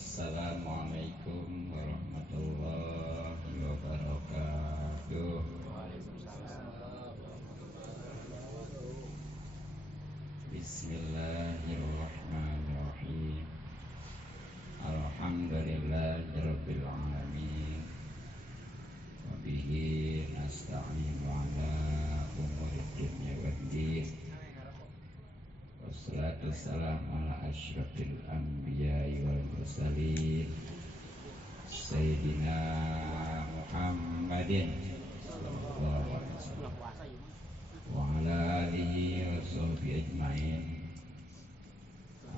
Assalamualaikum warahmatullahi wabarakatuh. Bismillahirrahmanirrahim. Alhamdulillahirabbil alamin. Wa bihi nasta'inu ala umuri dunya waddin. Wassalatu wassalamu ala asyrafil anbiya'i wal mursalin Sayyidina Muhammadin sallallahu alaihi wasallam wa ala alihi wa sahbihi ajma'in.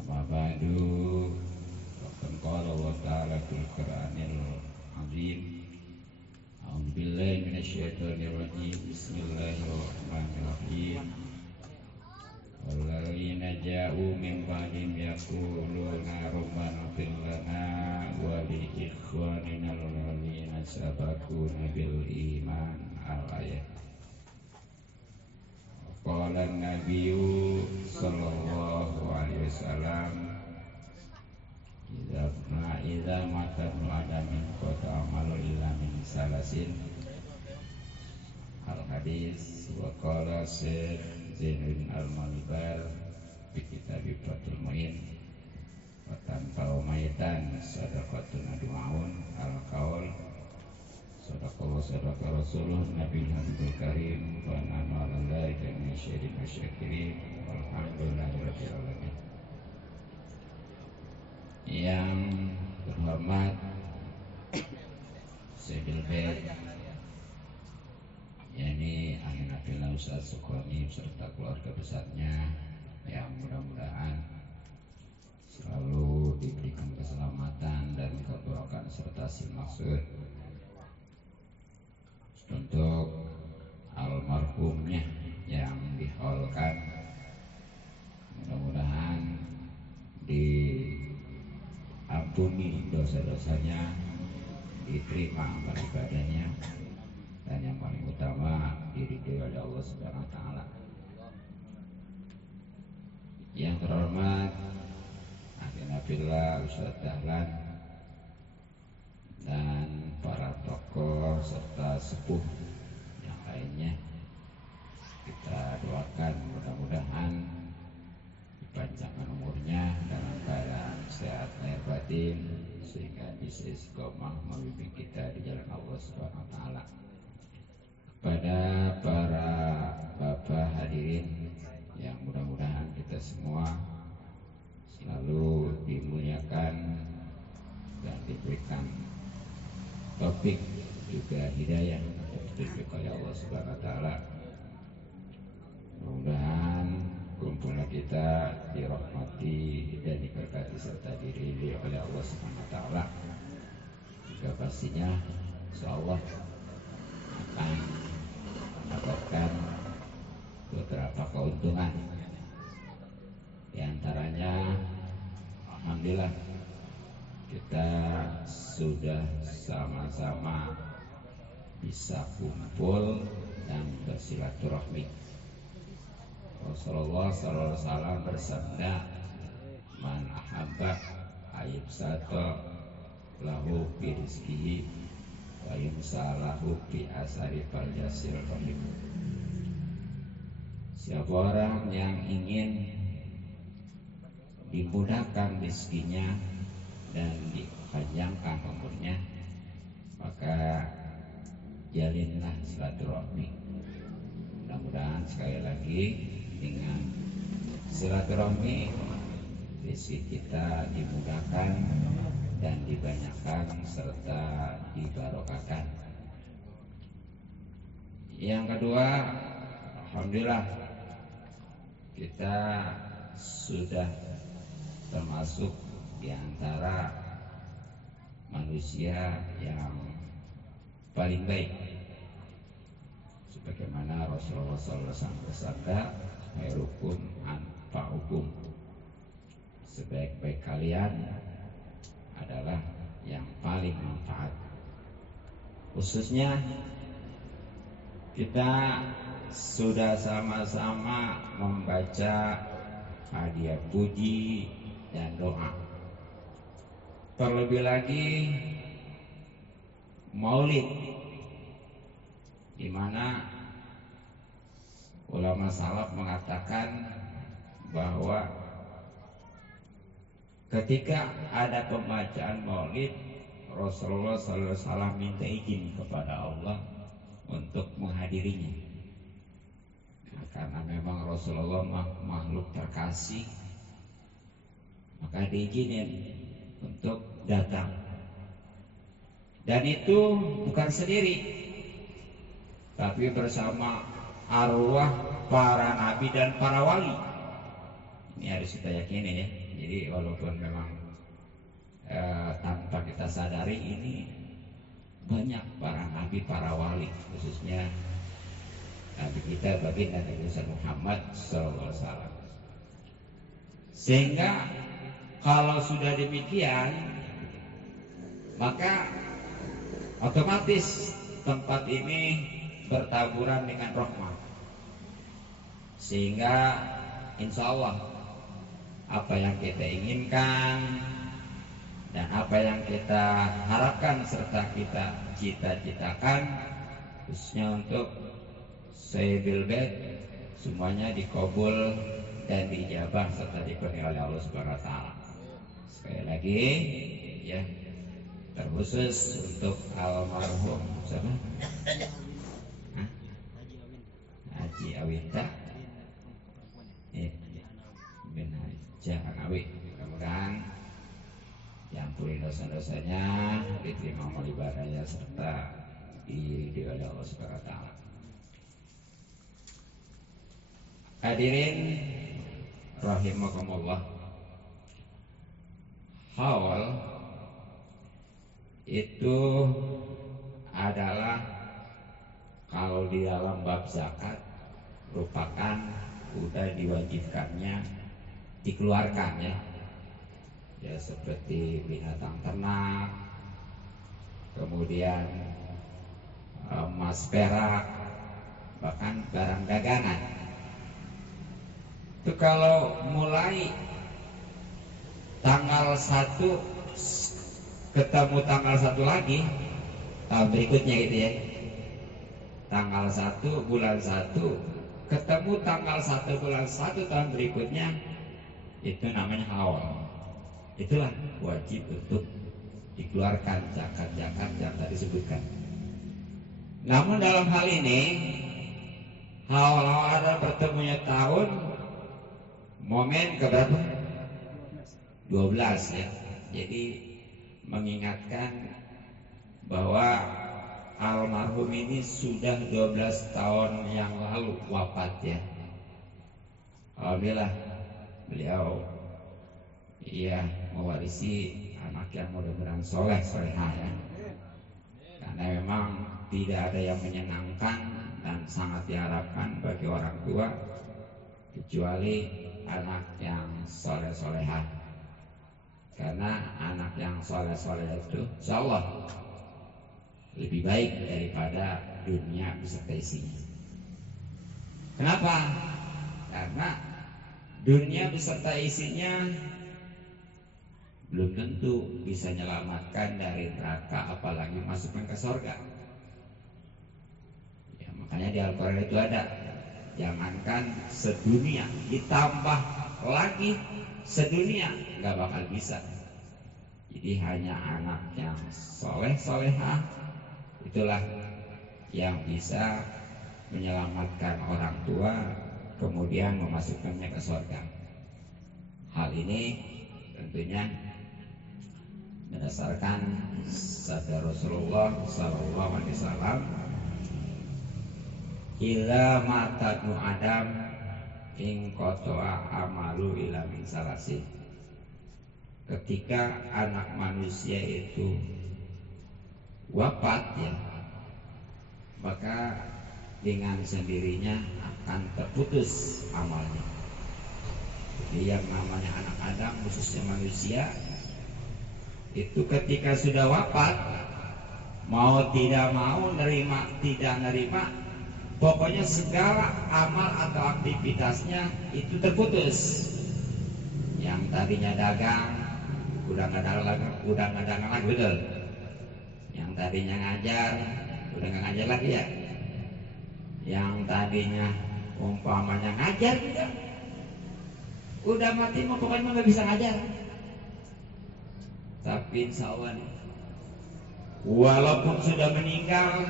Amma ba'du, faqad qala Allah ta'ala fil Qur'anil azim. A'udzu billahi minasyaitonir rajim. Bismillahirrahmanirrahim. Walladzina ja'u min ba'dihim yaquluna rabbana ighfir lana wa li ikhwanina alladzina sabaquna bil iman. Al-ayat. Qala an-nabiyyu sallallahu alaihi wasallam, idza mata ibnu adamin qata amalu illa min salasin. Al-hadis. Wa qala Syekh Zainuddin Al-Malibar di kitab Fathul Mu'in wa tanfa'u maitan sadaqatun adma'un. Al-qaul sadaqallahu sadaqa rasulullah nabiyil hamdul karim wa nahnu 'ala dzalika minasyairin wasyakirin walhamdulillahirabbil alamin. Yang terhormat Sayyidul Bait, yakni Aminatullah Ustaz Sukhoni serta keluarga besarnya, yang mudah-mudahan selalu diberikan keselamatan dan keberkahan serta maksud untuk almarhumnya yang dihaulkan. Mudah-mudahan diampuni dosa-dosanya, diterima amal ibadahnya, dan yang paling utama diridhoi oleh Allah Subhanahu wa taala. Yang terhormat Akhirullah Ustaz Dahlan dan para tokoh serta sepuh yang lainnya, kita doakan mudah-mudahan dipanjangkan umurnya dalam keadaan sehat lahir batin sehingga bisa istiqomah membimbing kita di jalan Allah Subhanahu wa taala. Kepada para bapak hadirin yang mudah-mudahan kita semua selalu dimuliakan dan diberikan taufik juga hidayah dan petunjuk oleh Allah Subhanahu wa taala. Mudah-mudahan kumpulan kita dirahmati dan diberkati serta diridhoi oleh Allah Subhanahu wa taala. Juga pastinya insyaallah akan mendapatkan beberapa keuntungan. Di antaranya, alhamdulillah kita sudah sama-sama bisa kumpul dan bersilaturahmi. Rasulullah sallallahu alaihi wasallam bersabda, "Man ahabba ayyubsata lahu fi rizqihi wa yumsalahu fi asari falyasir rahim." Siapa orang yang ingin dimudahkan rezekinya dan dipanjangkan umurnya, maka jalinlah silaturahmi. Mudah-mudahan sekali lagi dengan silaturahmi rezeki kita dimudahkan dan dibanyakan serta dibarokahkan. Yang kedua, alhamdulillah kita sudah termasuk di antara manusia yang paling baik, sebagaimana Rasulullah SAW bersabda, "Khairukum anfa'ukum." Sebaik-baik kalian adalah yang paling manfaat. Khususnya kita sudah sama-sama membaca hadiah puji dan doa. terlebih lagi Maulid, di mana ulama salaf mengatakan bahwa ketika ada pembacaan Maulid, Rasulullah SAW minta izin kepada Allah untuk menghadirinya. Nah, karena memang Rasulullah makhluk terkasih, maka diizinin untuk datang. Dan itu bukan sendiri, tapi bersama arwah para nabi dan para wali. Ini harus kita yakini ya. Jadi walaupun memang tanpa kita sadari, ini banyak para nabi, para wali, khususnya nabi kita baginda Nabi Muhammad SAW. Sehingga kalau sudah demikian, maka otomatis tempat ini bertaburan dengan rahmat, sehingga insya Allah apa yang kita inginkan dan apa yang kita harapkan serta kita cita-citakan, khususnya untuk Sayyidul Bait, semuanya dikabul dan diijabah serta dipenuhi oleh Allah Subhanahu wa taala. Sekali lagi ya, terkhusus untuk almarhum siapa? Haji Awinta bin Haji Anawi. Mudah-mudahan diampuni dosa-dosanya, diterima amal ibadahnya serta diridhoi oleh Allah Subhanahu wa taala. Hadirin rahimakumullah, haul itu adalah kalau di dalam bab zakat merupakan udah diwajibkannya dikeluarkan ya. Ya seperti binatang ternak, kemudian emas perak, bahkan barang dagangan. Itu kalau mulai tanggal 1 ketemu tanggal 1 lagi tahun berikutnya gitu ya, tanggal 1 bulan 1 ketemu tanggal 1 bulan 1 tahun berikutnya, itu namanya haul. Itulah wajib untuk dikeluarkan zakat-zakat yang tadi disebutkan. Namun dalam hal ini haul ada bertemunya tahun, momen keberapa? 12 ya. Jadi mengingatkan bahwa almarhum ini sudah 12 tahun yang lalu wafat ya. Alhamdulillah beliau mewarisi anak yang mudah-mudahan soleh solehah ya. Karena memang tidak ada yang menyenangkan dan sangat diharapkan bagi orang tua kecuali anak yang soleh solehah. Karena anak yang soleh soleh itu insya Allah lebih baik daripada dunia beserta isinya. Kenapa? Karena dunia beserta isinya belum tentu bisa menyelamatkan dari neraka, apalagi masukkan ke surga. Ya, makanya di Al-Quran itu ada, jangankan sedunia, ditambah lagi sedunia nggak bakal bisa. Jadi hanya anak yang soleh solehah itulah yang bisa menyelamatkan orang tua, kemudian memasukkannya ke surga. Hal ini tentunya berdasarkan sabda Rasulullah SAW, ila mata nu Adam ing kotoa amalu ila min salasi. Ketika anak manusia itu wafat ya, maka dengan sendirinya akan terputus amalnya. Jadi yang namanya anak Adam, khususnya manusia, itu ketika sudah wafat, mau tidak mau, nerima tidak nerima, pokoknya segala amal atau aktivitasnya itu terputus. Yang tadinya dagang udah udah nggak ada lagi, betul. Yang tadinya ngajar udah nggak ngajar lagi ya. Yang tadinya umpamanya ngajar juga udah mati mau pokoknya nggak bisa ngajar. Tapi insya Allah nih, walaupun sudah meninggal,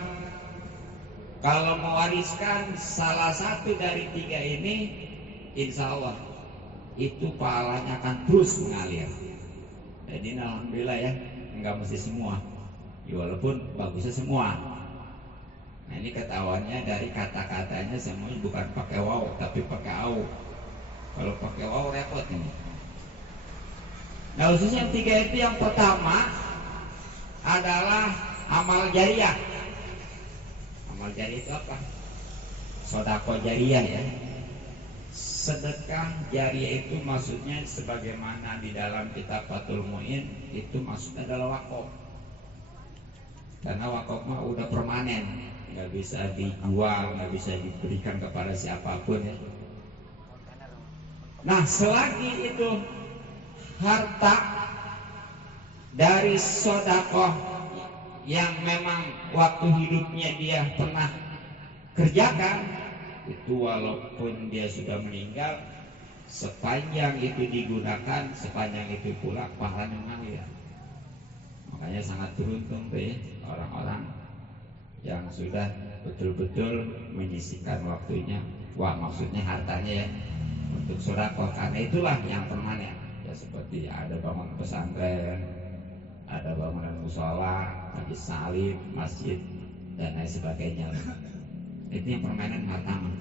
kalau mewariskan salah satu dari 3 ini, insya Allah itu pahalanya akan terus mengalir. Jadi alhamdulillah ya, nggak mesti semua, ya, walaupun bagusnya semua. Nah ini ketahuannya dari kata-katanya semuanya bukan pakai waw tapi pakai au. Kalau pakai waw repot ini. Nah khususnya yang 3 itu, yang pertama adalah amal jariah. Amal jariah itu apa? Sodako jariah ya. Sedekah jariah itu maksudnya sebagaimana di dalam kitab Fathul Mu'in itu maksudnya adalah wakaf. Karena wakaf mah udah permanen, nggak bisa dijual, nggak bisa diberikan kepada siapapun ya. Nah selagi itu harta dari sodakoh yang memang waktu hidupnya dia pernah kerjakan, itu walaupun dia sudah meninggal, sepanjang itu digunakan, sepanjang itu pula pahalanya mengalir. Makanya sangat beruntung tuh ya orang-orang yang sudah betul-betul menyisihkan waktunya, maksudnya hartanya ya, untuk sedekah, karena itulah yang permanen. Ya seperti ada bangunan pesantren, ada bangunan mushola, majlis salim, masjid dan lain sebagainya. Itu yang permainan pertama.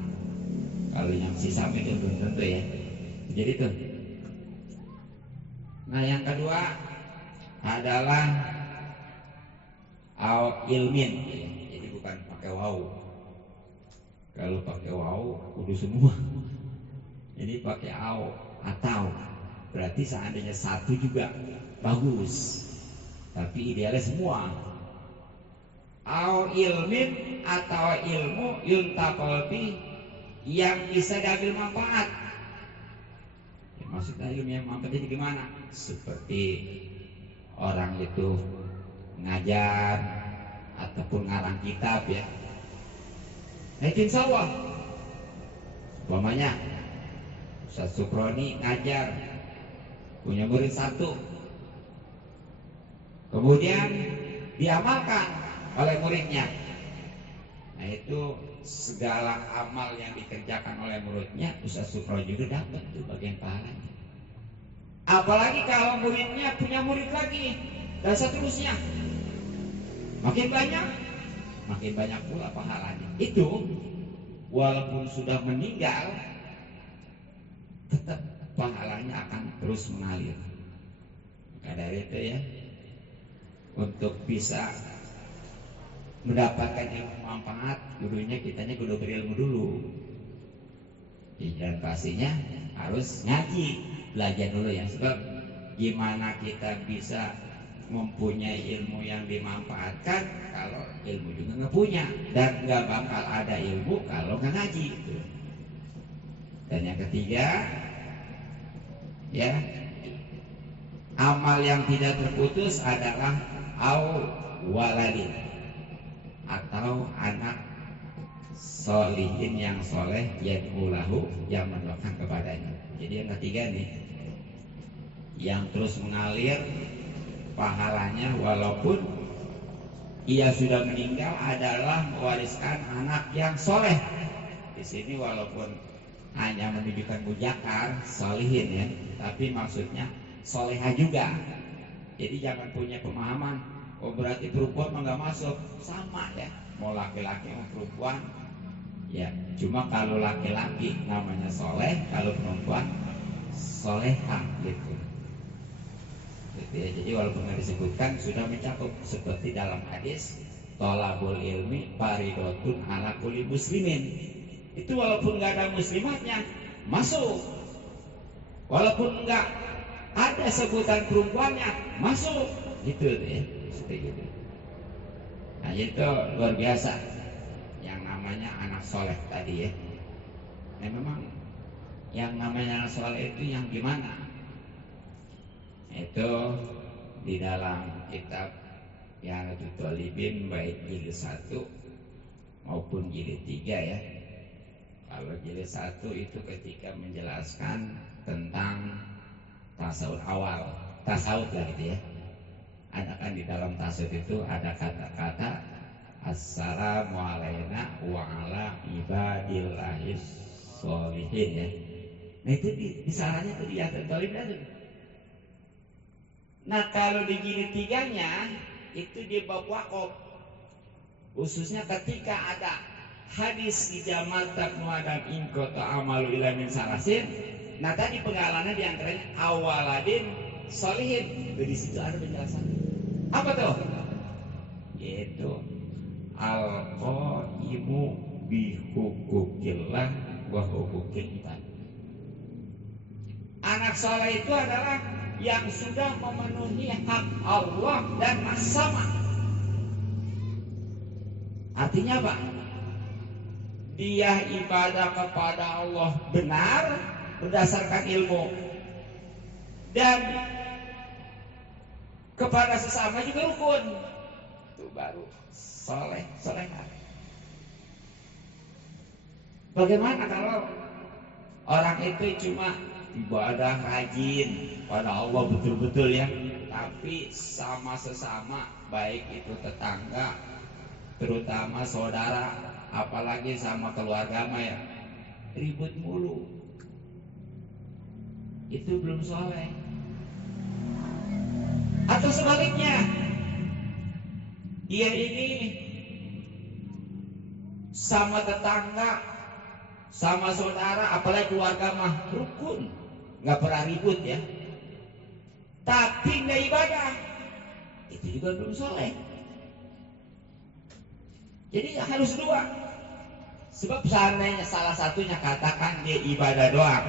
Kalau yang sisa itu belum tentu ya. Jadi itu. Nah yang kedua adalah ilmin. Jadi bukan pakai waw. Kalau pakai waw kudu semua. Jadi pakai atau berarti seandainya satu juga bagus. Tapi idealnya semua. Ilmin atau ilmu yuntaqalbi yang bisa diambil manfaat. Ya, maksudnya ilmu yang manfaat jadi gimana? Seperti orang itu ngajar ataupun ngarang kitab ya. Nah itu insya Allah. Umpamanya Ustaz Sukroni ngajar, punya murid 1, kemudian diamalkan oleh muridnya. Nah itu segala amal yang dikerjakan oleh muridnya, Ustaz Sukro juga dapat tuh bagian pahalanya. Apalagi kalau muridnya punya murid lagi dan seterusnya, makin banyak pula pahalanya. Itu walaupun sudah meninggal, tetap pahalanya akan terus mengalir. Maka dari itu ya, untuk bisa mendapatkan ilmu manfaat, gurunya kitanya kudu berilmu dulu. Dan pastinya harus ngaji, belajar dulu ya. Sebab gimana kita bisa mempunyai ilmu yang dimanfaatkan kalau ilmu juga nggak punya, dan nggak bakal ada ilmu kalau nggak ngaji. Dan yang ketiga, ya, amal yang tidak terputus adalah waladin, atau anak solihin yang soleh yad'ulahu, yang mendoakan kepadanya. Jadi yang ketiga nih, yang terus mengalir pahalanya walaupun ia sudah meninggal adalah mewariskan anak yang soleh. Di sini walaupun hanya menunjukkan mujakar solihin ya, tapi maksudnya soleha juga. Jadi jangan punya pemahaman oh berarti perempuan mah nggak masuk, sama ya, mau laki-laki mau perempuan ya, cuma kalau laki-laki namanya soleh, kalau perempuan soleha gitu ya. Jadi walaupun nggak disebutkan sudah mencakup, seperti dalam hadis thalabul ilmi faridotun ala kulli muslimin. Itu walaupun nggak ada muslimatnya masuk, walaupun nggak ada sebutan perempuannya masuk, gitu ya. Gitu. Nah itu luar biasa yang namanya anak soleh tadi ya. Nah memang yang namanya anak soleh itu yang gimana? Itu di dalam kitab Ihanatul Thalibin baik jilid 1 maupun jilid 3 ya. Kalau jilid 1 itu ketika menjelaskan tentang tasawuf awal, tasawuf lah gitu ya. Ada kan di dalam tasawuf itu ada kata-kata assalamu alayna wa ala ibadillahis sholihin ya. Nah itu di sananya itu di Ihanatul Thalibin itu. Nah kalau di jilid 3-nya itu di bab wakaf, khususnya ketika ada hadis ijamal tabnu adam ingkota amalu ila min salasin. Nah tadi penggalannya diantaranya awaladin solihin. Di situ ada penjelasan. Apa tuh? Yaitu al-qaimu bi hukukillah wa hukukil ibad. Anak soleh itu adalah yang sudah memenuhi hak Allah dan hak sama. Artinya apa? Dia ibadah kepada Allah benar berdasarkan ilmu, dan kepada sesama juga rukun. Itu baru solehah. Bagaimana kalau orang itu cuma ibadah rajin pada Allah betul-betul ya, tapi sama sesama, baik itu tetangga, terutama saudara, apalagi sama keluarga mah ya, ribut mulu, itu belum soleh. Atau sebaliknya, dia ini sama tetangga, sama saudara, apalagi keluarga mah rukun, nggak pernah ribut ya, tapi nggak ibadah, itu juga belum soleh. Jadi harus dua. Sebab seandainya salah satunya katakan dia ibadah doang,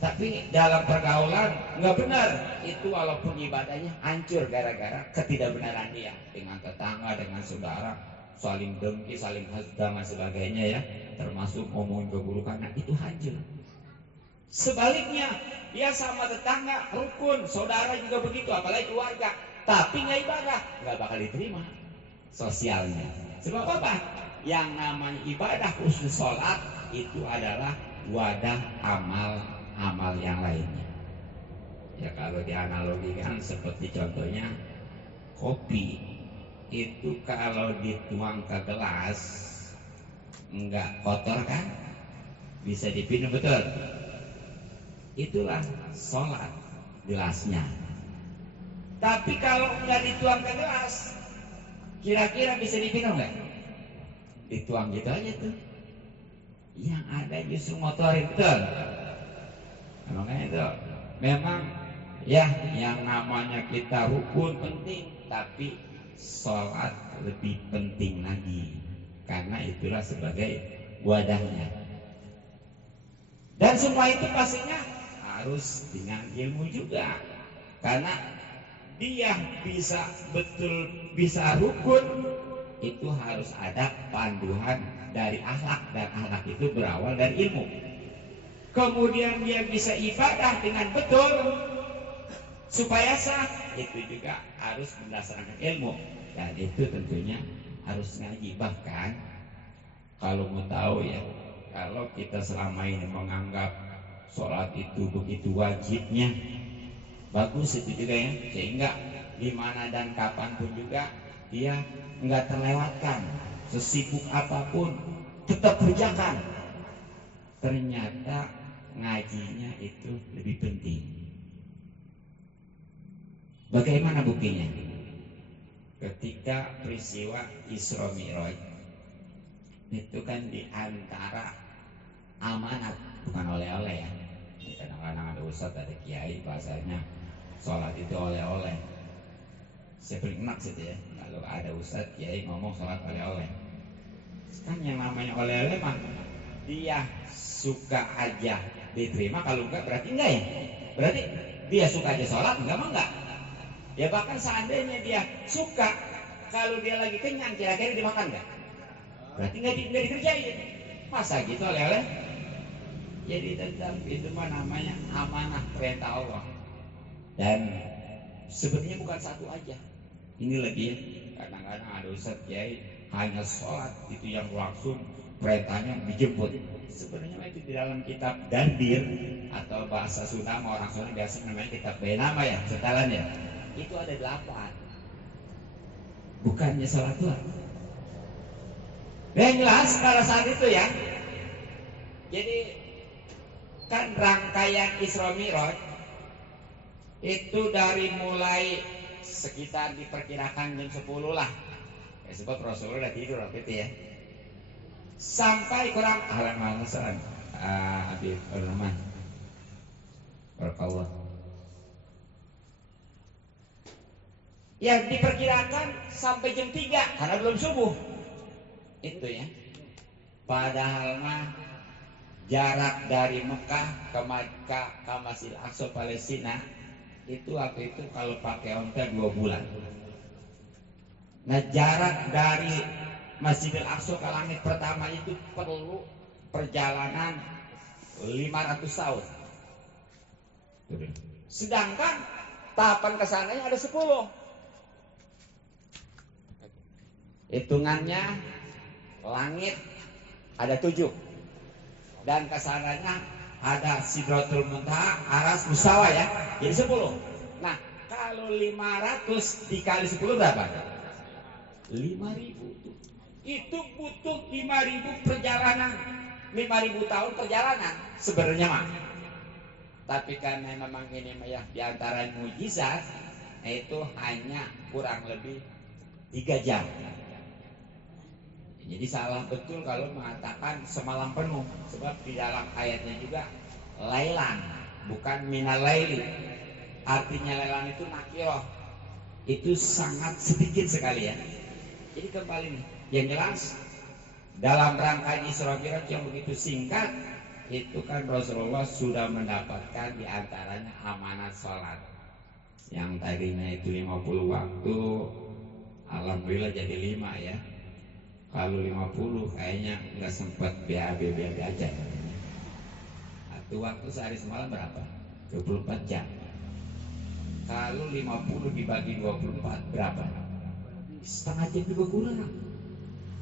tapi dalam pergaulan nggak benar, itu walaupun ibadahnya hancur gara-gara ketidakbenaran dia dengan tetangga, dengan saudara, saling dengki, saling hasad dan sebagainya ya, termasuk ngomongin keburukan, nah itu hancur. Sebaliknya, dia sama tetangga rukun, saudara juga begitu, apalagi keluarga, tapi nggak ibadah, nggak bakal diterima sosialnya. Sebab apa? Yang namanya ibadah khusus sholat itu adalah wadah amal yang lainnya. Ya kalau dianalogikan seperti contohnya kopi itu kalau dituang ke gelas enggak kotor kan? Bisa dipinum, betul? Itulah sholat gelasnya. Tapi kalau enggak dituang ke gelas, kira-kira bisa dipinum enggak? Dituang gitu aja tuh. Yang ada justru motorin, betul? Makanya itu memang ya yang namanya kita rukun penting, tapi sholat lebih penting lagi, karena itulah sebagai wadahnya. Dan semua itu pastinya harus dengan ilmu juga, karena dia bisa rukun itu harus ada panduan dari akhlak, dan akhlak itu berawal dari ilmu. Kemudian dia bisa ibadah dengan betul supaya sah, itu juga harus berdasarkan ilmu, dan itu tentunya harus ngaji. Bahkan kalau mau tahu ya, kalau kita selama ini menganggap sholat itu begitu wajibnya, bagus itu juga ya, sehingga dimana dan kapanpun juga dia nggak terlewatkan, sesibuk apapun tetap kerjakan. Ternyata ngajinya itu lebih penting. Bagaimana buktinya? Ketika peristiwa Isra Mi'raj itu kan diantara amanat, bukan oleh-oleh ya. Kadang-kadang ada ustadz, ada kiai, bahasanya sholat itu oleh-oleh. Saya paling enak sih ya, kalau ada ustadz kiai ngomong sholat oleh-oleh. Kan yang namanya oleh-oleh mah dia suka aja diterima, kalau enggak berarti enggak ya. Berarti dia suka aja sholat, enggak mah enggak. Ya bahkan seandainya dia suka, kalau dia lagi kenyang kira-kira dimakan enggak? Berarti enggak dikerjain. Masa gitu oleh-oleh? Jadi tetap itu mah namanya amanah perintah Allah. Dan Sebenarnya bukan satu aja. Ini lagi ya, kadang-kadang ada ustaz kiai hanya sholat itu yang langsung perintahnya dijemput. Sebenarnya itu di dalam kitab Dandir atau bahasa Sunda orang Sunda biasa namanya kitab Bainama ya, setelan ya. Itu ada 8. Bukannya sholat Tuhan. Yang jelas pada saat itu ya. Jadi kan rangkaian Isra Mi'raj itu dari mulai sekitar diperkirakan jam 10 lah. Ya, sebab Rasulullah udah tidur waktu itu ya. Sampai kurang halaman Habib Rahman. Barakallah. Yang diperkirakan sampai jam 3 karena belum subuh. Itu ya. Padahal mah jarak dari Mekah ke Makkah ke Masjidil Aqsa Palestina itu waktu itu kalau pakai onta 2 bulan. Nah jarak dari Masjidil Aqsa ke langit pertama itu perlu perjalanan 500 tahun. Sedangkan tahapan kesananya ada 10. Hitungannya langit ada 7. Dan kesananya ada Sidratul Muntaha, Aras, Mustawa ya. Jadi 10. Nah, kalau 500 dikali 10 berapa? 5.000 tuh. Itu butuh 5.000 perjalanan. 5.000 tahun perjalanan sebenarnya mah. Tapi karena memang ini ya di antara mujizat, itu hanya kurang lebih 3 jam. Jadi salah betul kalau mengatakan semalam penuh, sebab di dalam ayatnya juga lailan, bukan minal laili. Artinya lailan itu nakiroh, itu sangat sedikit sekali ya. Jadi kembali nih, yang jelas dalam rangkaian Isra Mi'raj yang begitu singkat, itu kan Rasulullah sudah mendapatkan di antaranya amanat sholat. Yang tadinya itu 50 waktu, alhamdulillah jadi 5 ya. Kalau 50 kayaknya nggak sempat BAB aja. Itu waktu sehari semalam berapa? 24 jam. Kalau 50 dibagi 24 berapa? Setengah jam juga kurang.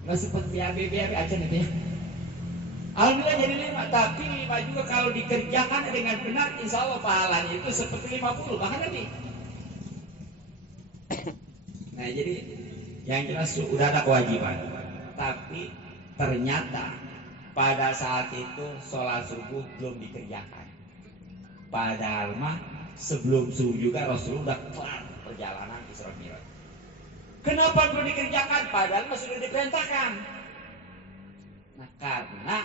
Nggak sempat BAB aja gitu ya. Alhamdulillah jadi 5. Tapi 5 juga kalau dikerjakan dengan benar, insya Allah pahalanya itu seperti 50 bahkan lebih. Nah jadi yang jelas sudah ada kewajiban. Tapi ternyata pada saat itu sholat subuh belum dikerjakan. Padahal mah sebelum subuh juga Rasulullah sudah kelar perjalanan Isra Mi'raj. Kenapa belum dikerjakan? Padahal mah sudah diperintahkan. Nah karena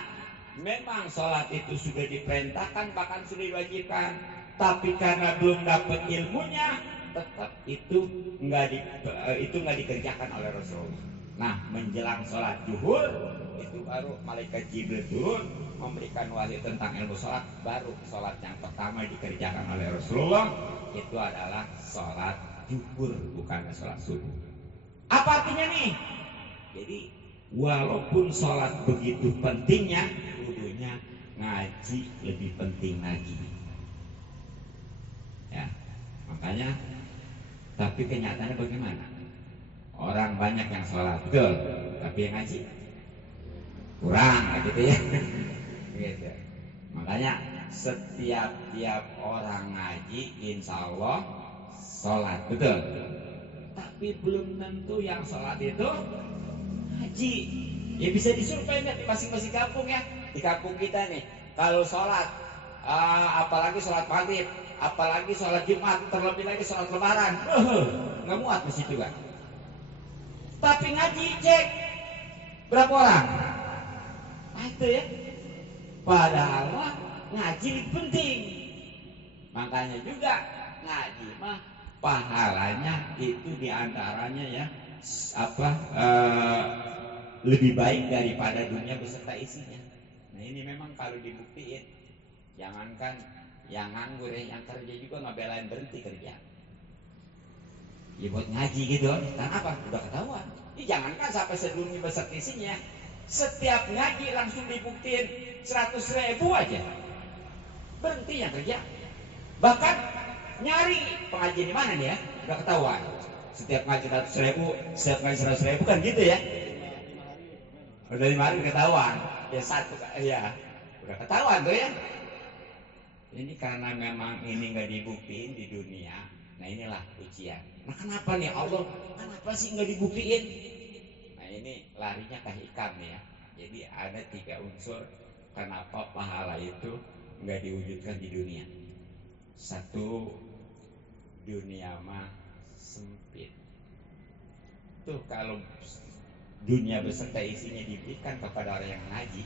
memang sholat itu sudah diperintahkan bahkan sudah diwajibkan. Tapi karena belum dapat ilmunya, tetap itu nggak dikerjakan oleh Rasulullah. Nah menjelang sholat zuhur itu baru malaikat Jibril turun memberikan wahyu tentang ilmu sholat. Baru sholat yang pertama dikerjakan oleh Rasulullah itu adalah sholat zuhur, bukan sholat subuh. Apa artinya nih? Jadi walaupun sholat begitu pentingnya, kudunya ngaji lebih penting lagi. Ya makanya, tapi kenyataannya bagaimana? Orang banyak yang sholat, betul, tapi yang ngaji kurang, gitu ya. Gitu. Makanya setiap orang ngaji, insya Allah sholat, betul. Tapi belum tentu yang sholat itu ngaji. Ya bisa disurvei di masing-masing kampung ya. Di kampung kita nih, kalau sholat, apalagi sholat maghrib, apalagi sholat Jumat, terlebih lagi sholat Lebaran, nggak muat di situ kan. Tapi ngaji cek berapa orang? Nah, itu ya. Padahal ngaji lebih penting. Makanya juga ngaji mah pahalanya itu diantaranya ya lebih baik daripada dunia beserta isinya. Nah ini memang kalau dibuktiin, jangankan yang nganggur yang kerja juga nggak belain berhenti kerja. Ya buat ngaji gitu, kenapa? Udah ketahuan. Jangankan sampai sedunia beserta isinya, setiap ngaji langsung dibuktiin 100.000 aja berhenti yang kerja. Bahkan nyari pengajian di mana nih ya, udah ketahuan. Setiap ngaji 100.000, setiap ngaji 100.000 kan gitu ya. Udah 5 hari ketahuan, ya satu ya, udah ketahuan tuh ya. Ini karena memang ini nggak dibuktiin di dunia. Nah inilah ujian. Nah kenapa nih Allah? Kenapa sih nggak dibuktiin? Nah ini larinya ke hikam ya. Jadi ada 3 unsur kenapa pahala itu nggak diwujudkan di dunia. 1, dunia mah sempit. Tuh kalau dunia beserta isinya diberikan kepada orang yang ngaji,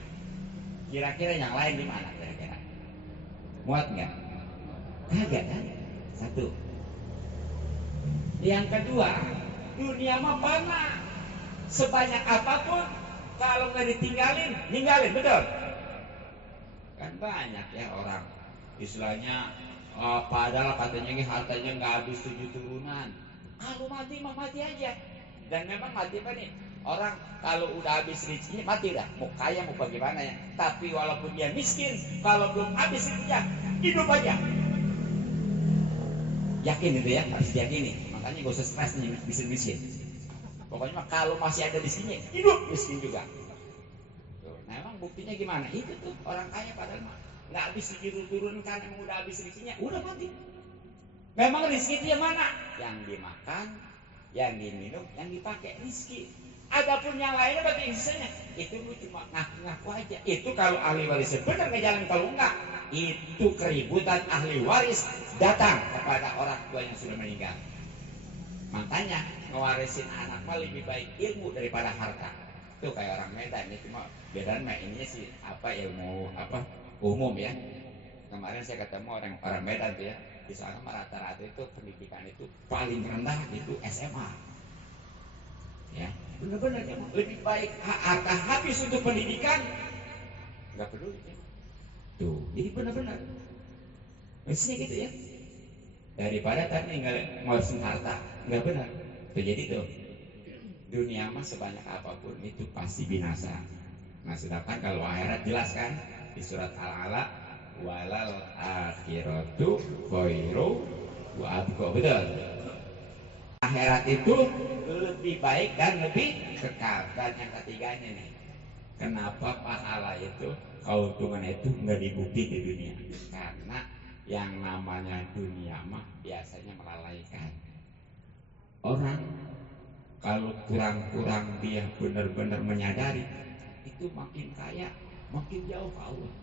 kira-kira yang lain di mana kira-kira? Muat nggak? Kagak kan? 1. Yang kedua, dunia mah panah. Sebanyak apapun, kalau nggak ditinggalin, ninggalin, betul? Kan banyak ya orang, istilahnya, padahal katanya ini hartanya nggak habis 7 turunan. Kalau mati mah mati aja. Dan memang mati apa nih? Orang kalau udah habis rezekinya mati dah. Mau kaya mau bagaimana ya. Tapi walaupun dia miskin, kalau belum habis rezekinya, hidup aja. Yakin itu ya, harus diyakini. Makanya gak usah stres nih miskin-miskin. Pokoknya kalau masih ada miskinnya, hidup miskin juga. Tuh, nah emang buktinya gimana? Itu tuh orang kaya padahal mah nggak habis diturunkan, emang udah habis rezekinya, udah mati. Memang rezeki itu yang mana? Yang dimakan, yang diminum, yang dipakai rezeki. Adapun yang lainnya bagi sisanya, itu lu cuma ngaku-ngaku aja. Itu kalau ahli warisnya benar ngejalan, kalau enggak, itu keributan ahli waris datang kepada orang tua yang sudah meninggal. Makanya ngewarisin anak mah lebih baik ilmu daripada harta. Itu kayak orang Medan ini, cuma bedanya mah ininya sih apa ilmu apa umum ya. Kemarin saya ketemu orang Medan tuh ya. Di sana rata-rata itu pendidikan itu paling rendah itu SMA. Ya, benar-benar ya, lebih baik harta habis untuk pendidikan, nggak peduli ya. Tuh, jadi benar-benar mestinya gitu ya. Daripada tadi ngurusin harta, nggak benar. Tuh jadi tuh, dunia mah sebanyak apapun itu pasti binasa. Nah sedangkan kalau akhirat jelas kan di surat Al-Alaq, walal akhiratu khairu wa abqa, betul. Akhirat itu lebih baik dan lebih kekal. Dan yang ketiganya nih, kenapa pahala itu keuntungan itu nggak dibukti di dunia? Karena yang namanya dunia mah biasanya melalaikan orang. Kalau kurang-kurang dia benar-benar menyadari, itu makin kaya, makin jauh ke Allah.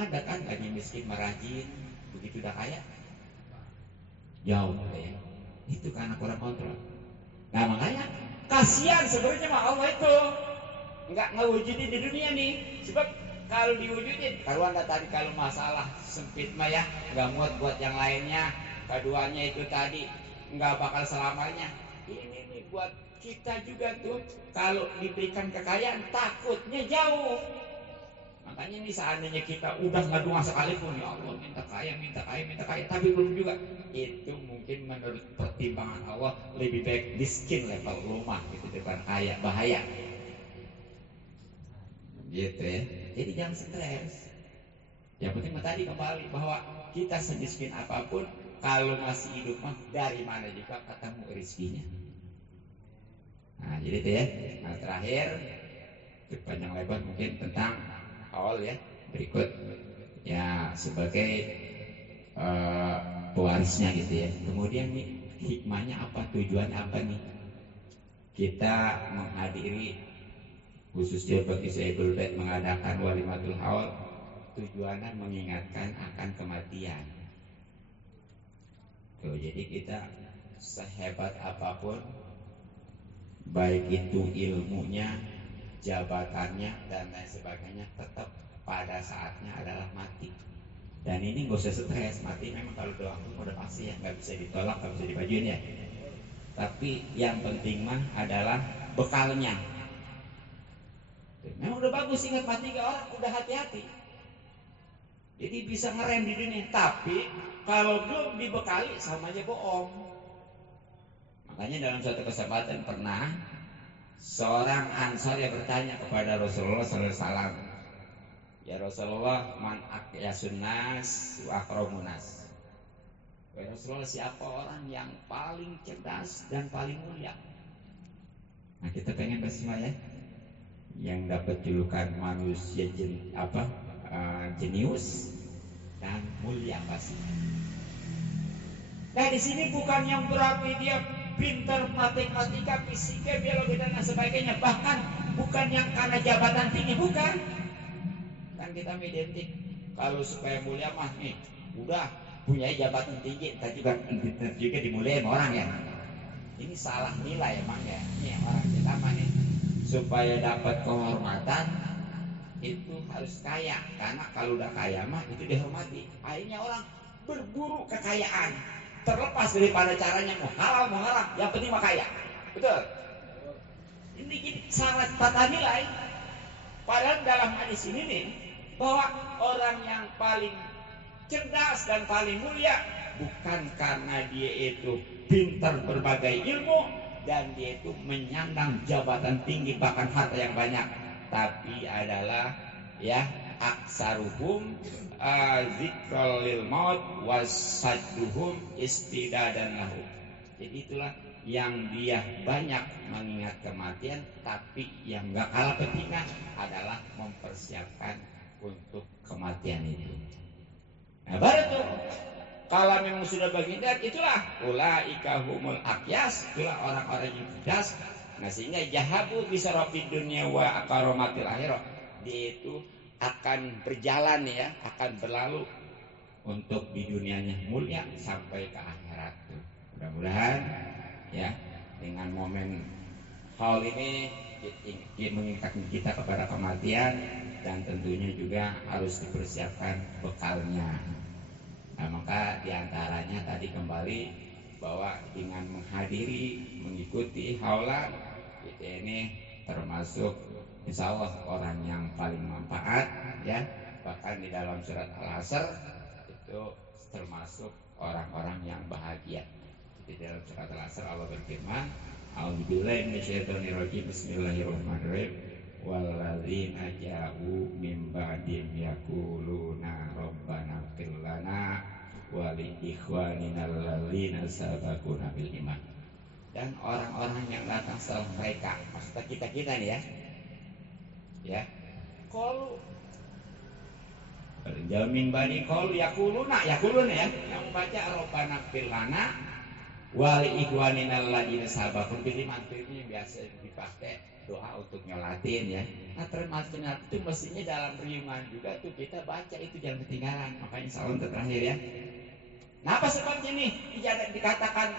Ada kan gaji miskin merajin, begitu udah kaya jauh ya. Itu karena kurang kontrol. Nah makanya kasihan sebenarnya mah Allah itu nggak ngewujudin di dunia nih. Sebab kalau diwujudin, karuan tadi kalau masalah sempit mah ya nggak muat buat yang lainnya. Keduanya itu tadi nggak bakal selamanya. Ini nih buat kita juga tuh, kalau diberikan kekayaan takutnya jauh. Makanya ini seandainya kita udah ngedua sekalipun, ya Allah minta kaya, tapi belum juga, itu mungkin menurut pertimbangan Allah lebih baik miskin level rumah gitu daripada kaya, bahaya. Gitu ya. Jadi jangan stres. Yang penting tadi kembali bahwa kita semiskin apapun, kalau masih hidup mah dari mana juga ketemu rezekinya. Nah jadi itu ya. Nah terakhir, panjang lebar mungkin tentang awal ya, berikut ya sebagai pewarisnya gitu ya. Kemudian nih hikmahnya apa, tujuan apa nih kita menghadiri, khususnya bagi Sayyidul Bait mengadakan walimatul haul, tujuannya mengingatkan akan kematian. Tuh, jadi kita sehebat apapun, baik itu ilmunya, jabatannya dan lain sebagainya, tetap pada saatnya adalah mati. Dan ini gak usah stres, mati memang kalau udah pasti ya, nggak bisa ditolak, nggak bisa dibajuin ya. Tapi yang penting mah adalah bekalnya. Memang udah bagus ingat mati ke orang, udah hati-hati. Jadi bisa ngerem di dunia. Tapi kalau belum dibekali sama aja bohong. Makanya dalam suatu kesempatan pernah seorang Ansar yang bertanya kepada Rasulullah SAW, Ya Rasulullah, man aqyasun nas wa akramun nas. Ya Rasulullah, siapa orang yang paling cerdas dan paling mulia? Nah, kita pengen semua ya, yang dapat julukan manusia jenius dan mulia pasti. Nah, di sini bukan yang berarti dia pintar matematika, fisika, biologi dan lain sebagainya. Bahkan bukan yang karena jabatan tinggi, bukan. Kan kita identik kalau supaya mulia mah nih, udah punya jabatan tinggi, kita juga dimuliain orang ya. Ini salah nilai emang ya. Ini orang kita mah nih, supaya dapat kehormatan itu harus kaya, karena kalau udah kaya mah itu dihormati. Akhirnya orang berburu kekayaan, terlepas daripada caranya mau halal mau haram, yang penting mah kaya. Betul. Ini sangat tata nilai. Padahal dalam hadis ini nih, bahwa orang yang paling cerdas dan paling mulia bukan karena dia itu pintar berbagai ilmu dan dia itu menyandang jabatan tinggi bahkan harta yang banyak, tapi adalah ya aksaruhum zikrul lil maut wasadduhum istidadan lahu. Jadi itulah yang dia banyak mengingat kematian, tapi yang gak kalah pentingnya adalah mempersiapkan untuk kematian itu. Nah, baru tuh kalau memang sudah bagian, itulah ulaika humul aqyas, itulah orang-orang yang cerdas. Nah, sehingga jahabu bisa rofi dunia wa akaromatil akhirah, dia itu akan berjalan ya, akan berlalu untuk di dunianya mulia sampai ke akhirat tuh. Mudah-mudahan ya dengan momen hal ini mengingatkan kita kepada kematian, dan tentunya juga harus dipersiapkan bekalnya. Nah, maka diantaranya tadi kembali bahwa dengan menghadiri, mengikuti haulan kita ini termasuk insya Allah orang yang paling manfaat ya. Bahkan di dalam surat Al-Asr itu termasuk orang-orang yang bahagia. Di dalam surat Al-Asr Allah berfirman, A'udzubillahi minasyaitonirrajim, bismillahirrahmanirrahim. Walladzina ja'u min ba'dihim yaquluna rabbana ighfir lana wa li ikhwanina alladzina sabaquna bil iman. Dan orang-orang yang datang setelah mereka, maksudnya kita nih ya qalu min bani qalu yaquluna ya, yang membaca rabbana ighfir lana wa li ikhwanina alladzina sabaquna bil iman, itu biasa dipakai doa untuk nyolatin ya. Nah, termasuk itu mestinya dalam riungan juga tuh kita baca, itu jangan ketinggalan. Makanya salam terakhir ya. Nah, apa sebabnya nih dikatakan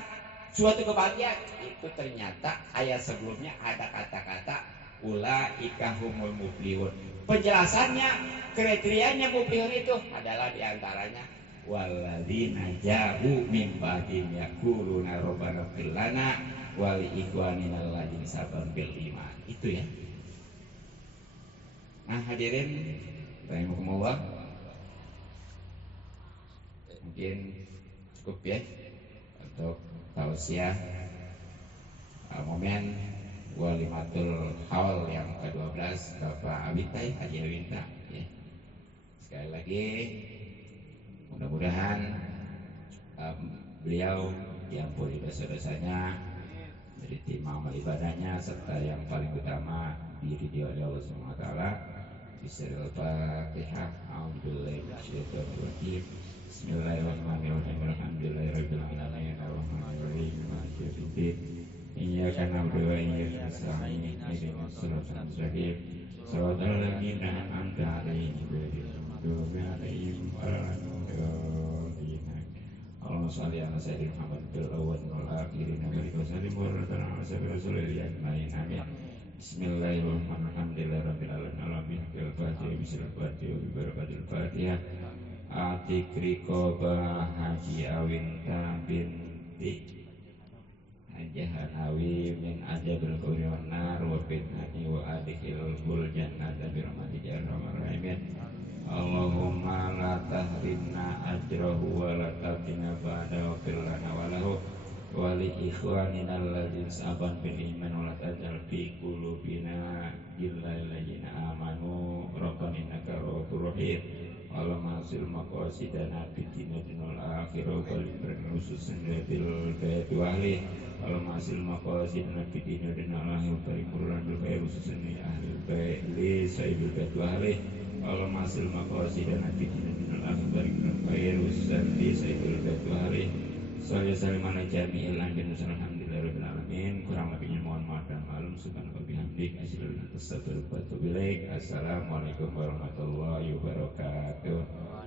suatu kebahagiaan? Itu ternyata ayat sebelumnya ada kata-kata ulaika humul muflihun. Penjelasannya, kriterianya muflihun itu adalah diantaranya walladzina ja'u min ba'dihim yaquluna rabbana ighfir lana wa li ikhwanina alladzina sabaquna bil iman. Itu ya. Nah, hadirin rahimakumullah, mungkin cukup ya untuk tausiah momen walimatul haul yang ke-12 Bapak Awintai, Haji Awinta ya. Sekali lagi mudah-mudahan beliau diampuni dosa-dosanya, dari tim amal ibadahnya, serta yang paling utama diridhoi oleh Allah Subhanahu wa taala. Bismillahirrahmanirrahim. A'udzubillahi minasyaitonir rajim. Bismillahirrahmanirrahim. Alhamdulillahirabbil alamin. Arrahmanirrahim. Maliki yaumiddin. Iyyaka na'budu wa iyyaka nasta'in. Ihdinas siratal mustaqim. Shiratal ladzina an'amta 'alaihim ghairil maghdubi 'alaihim waladdallin. Allahumma shalli ala sayyidina Muhammad fil awwalin wal akhirin wa barik wa sallim wa barik ala sayyidina Rasulillah ajmain. Amin. Bismillahirrahmanirrahim. Rabbil alamin. Al-Fatihah. Bismillahirrahmanirrahim. Bi barakatil Fatihah. Atik riqaba Haji Awinta binti Haji Hanawi min ajabil qawli wan nar wa fitnati wa adkhilul jannata bi rahmatika ya arhamar rahimin. Allahumma la tahrimna ajrahu wa la taftina ba'da wa fil lana wa lahu wa li ikhwanina alladzina saban bil iman wa la tajal fi qulubina illal ladzina amanu rabbana innaka ra'ufur rahim Allahumma sil maqasidana fid dunya wal akhirah wal khususan bil bait wa ahli Allahumma sil maqasidana fid dunya wal akhirah wal khususan ahli bait li sayyidil bait wa ahli Allahumma sil maqasidana fid dunya wal akhirah wal khususan li sayyidil bait wa ahli Sallallahu alaihi jami'il anbiya alhamdulillahi rabbil alamin kurang lebihnya mohon maaf dan maklum subhanallahi wa bihamdihi asyhadu an la ilaha illa anta astaghfiruka wa atubu ilaik assalamualaikum warahmatullahi wabarakatuh